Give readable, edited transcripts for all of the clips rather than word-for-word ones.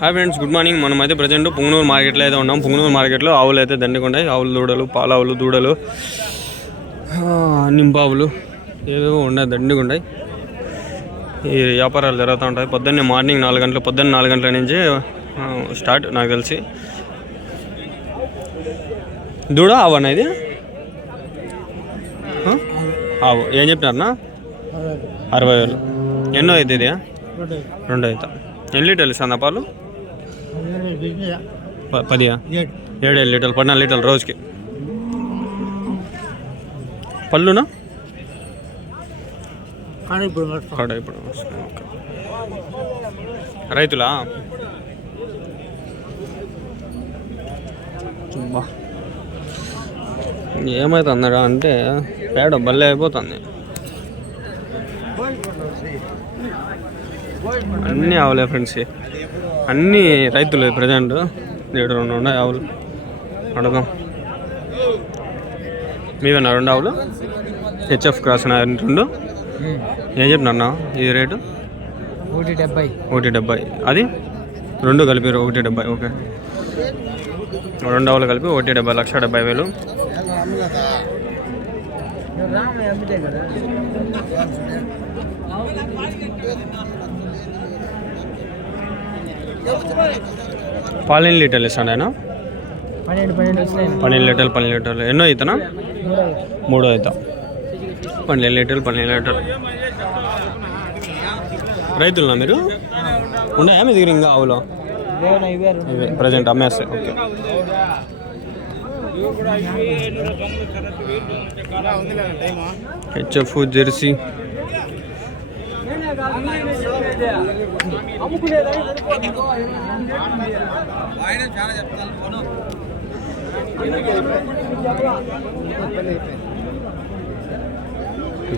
Hi friends, good morning. మనమైతే present Punganur మార్కెట్లో అయితే ఉన్నాం. పుంగనూరు మార్కెట్లో ఆవులు అయితే దండిగుంటాయి. ఆవులు, దూడలు, పాలావులు, దూడలు, నింపావులు ఏవేవో ఉన్నాయి, దండిగుంటాయి. ఈ వ్యాపారాలు జరుగుతూ ఉంటాయి. పొద్దున్నే మార్నింగ్ 4 గంటలు, పొద్దున్న 4 గంటల నుంచి స్టార్ట్ నాకు తెలిసి. దూడ ఆవన్నా ఇది? ఆవు ఏం చెప్పినారన్నా? 60,000. ఎన్నో అవుతుంది ఇది? 2 అవుతా. ఎన్ని లీటర్లు ఇస్తాను పాలు? 7 లీటర్లు, 14 లీటర్లు రోజుకి. పళ్ళునా? కాడ ఇప్పుడు రైతులా? ఏమవుతుంది అంటే పేడ బల్లే అయిపోతుంది. అన్నీ ఆవులే ఫ్రెండ్స్, అన్నీ రైతులు. ప్రజెంట్ 2 ఉన్నాయి ఆవులు. అడదాం. మీవేనా 2 ఆవులు? HF cross 2. ఏం చెప్పినా ఈ రేటు? 170. అది 2 కలిపి 170. ఓకే, 2 ఆవులు కలిపి 170, 1,70,000. పాలు ఎన్ని లీటర్లు ఇస్తాను ఆయన? 12 లీటర్లు. 12 లీటర్లు ఎన్నో అవుతానా? 3 అవుతా. 12 లీటర్లు, 12 లీటర్లు. రైతులనా మీరు? ఉన్నాయా మీ దగ్గర ఇంకా ఆవులు? ప్రజెంట్ అమ్మేస్తాయి. ఓకే. హెచ్ఎఫ్ జెర్సీ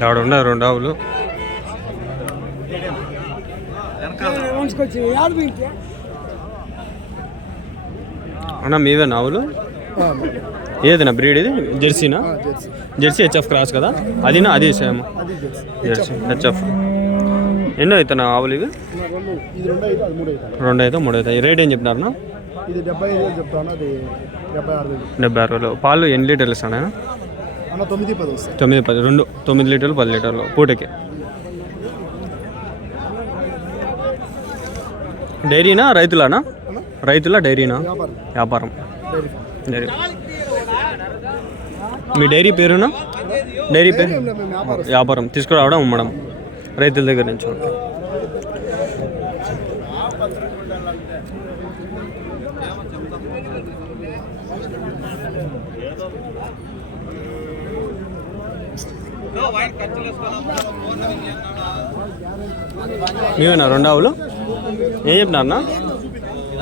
దాడు ఉన్నాయి 2 ఆవులు. అన్నా మీవేనా ఆవులు? ఏదైనా బ్రీడ్ ఇది? జెర్సీనా? జెర్సీ హెచ్ఎఫ్ క్రాస్ కదా? అదినా? అది సేమ్ జెర్సీ హెచ్ఎఫ్. ఎన్నో అవుతానా ఆవులు ఇవి? 2 అయితే 3 అవుతాయి. రేట్ ఏం చెప్పినారన్నా? 76,000. పాలు ఎన్ని లీటర్లు ఇస్తాను ఆయన? 9, 10. 9, 10. 2 9 లీటర్లు, 10 లీటర్లు పూటకి. డైరీనా రైతులానా? రైతులా డైరీనా? వ్యాపారం. డైరీ. మీ డైరీ పేరునా? డైరీ పేరు? వ్యాపారం. తీసుకురావడం, అమ్మడం రైతుల దగ్గర నుంచి. మీవేనా 2 ఆవులు? ఏం చెప్పినారన్నా?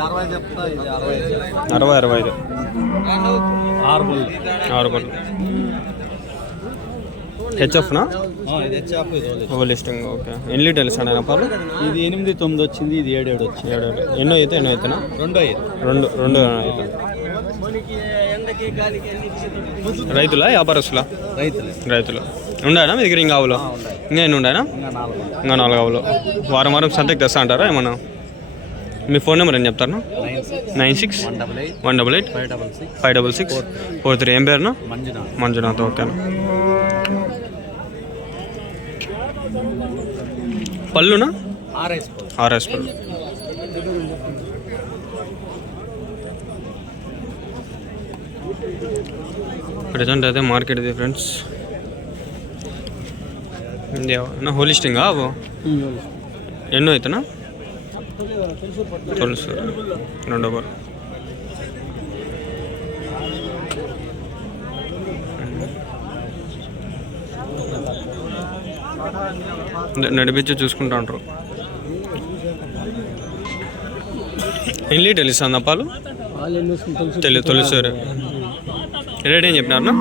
60, 65. 6 పళ్ళు. హెచ్ఎఫ్నా? లిస్టింగ్. ఓకే. ఎన్ని లీటర్లు ఇస్తాను ఆయన పాలు? ఇది 8, 9 వచ్చింది. ఇది 7 వచ్చింది. 7. ఎన్నో అయితే ఎన్నో అవుతానా? 2 అవుతాయి. రైతులా వ్యాపారస్తులా? రైతులు. ఉండానా మీ దగ్గర ఇంకా ఆవులు? ఇంకా ఎన్ని ఉండానా? ఇంకా 4 ఆవులు. వారం సంతకి తెస్తా అంటారా ఏమన్నా? మీ ఫోన్ నెంబర్ ఏం చెప్తారు? 96-188 566 43. ఏం పేరునా? మంజునాథ్. ఓకేనా. పళ్ళునా? ఆర్ఎస్ పళ్ళు. ప్రజెంట్ అయితే మార్కెట్ ఇది ఫ్రెండ్స్. నా హోలిస్టింగా అవు ఎన్నో అవుతానా? తెలుసు 2 బార్. నడిపించి చూసుకుంటా ఉంటారు. ఎన్ని లీటర్లు ఇస్తాను పాలు? తొలిసారి. రేట్ ఏం చెప్పినారు?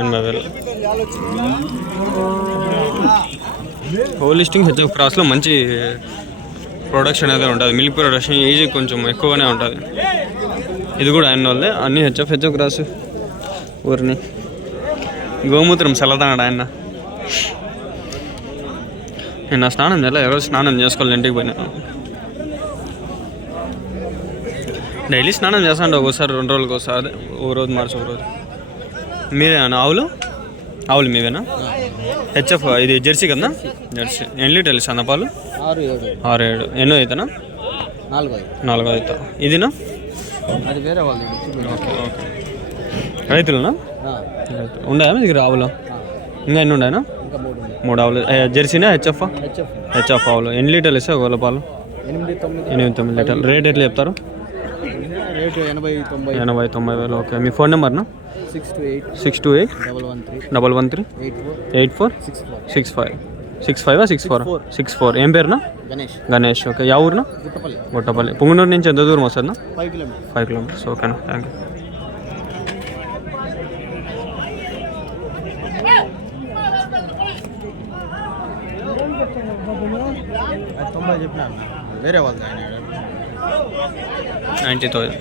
80,000. హోలిస్టింగ్ హెచ్ఎఫ్ క్రాస్లో మంచి ప్రొడక్షన్ అయితే ఉంటుంది. మిల్క్ ప్రొడక్షన్ ఈజీ కొంచెం ఎక్కువగానే ఉంటుంది. ఇది కూడా ఆయన వాళ్ళే. అన్నీ హెచ్ఎఫ్ క్రాస్. ఊరిని గోమూత్రం చల్లతాడు ఆయన. నేను స్నానం చేయాలి, ఎవరో స్నానం చేసుకోవాలి, ఇంటికి పోయినా. డైలీ స్నానం చేస్తాండి ఒకసారి 2 రోజులకు ఒకసారి, ఓ రోజు మార్చి ఓ రోజు. మీరేనా ఆవులు? ఆవులు మీవేనా? హెచ్ఎఫ్ ఇది జెర్సీ కదా? జెర్సీ. ఎన్ని లీటర్లు ఇస్తాను పాలు? 6-7. ఎన్నో అవుతానా? 4 అవుతా. ఇదినా? అది వేరే వాళ్ళు. Okay okay. రైతులనా? ఉండయా మీ దగ్గర ఆవులు? ఇంకా ఎన్ని ఉన్నాయనా? 3 ఆవులు. జెర్సీనా హెచ్ఎఫ్? హెచ్ఎఫ్ ఆవులు. ఎన్ని లీటర్లు ఇస్తాయి ఒకవేళ పాలు? 8-9 లీటర్లు. రేట్ ఎట్లా చెప్తారు? రేటు 80-90 వేలు. ఓకే. మీ ఫోన్ నెంబర్నా? 628-113-846-4 65 ఏం పేరునా? గణేష్. ఓకే. యా ఊరునా? గుట్టపల్లి. పుంగనూరు నుంచి ఎంత దూరం వస్తుందా? 5 కిలోమీటర్స్. ఓకేనా, థ్యాంక్ యూ. చెప్పినా వేరే వాళ్ళు 90,000.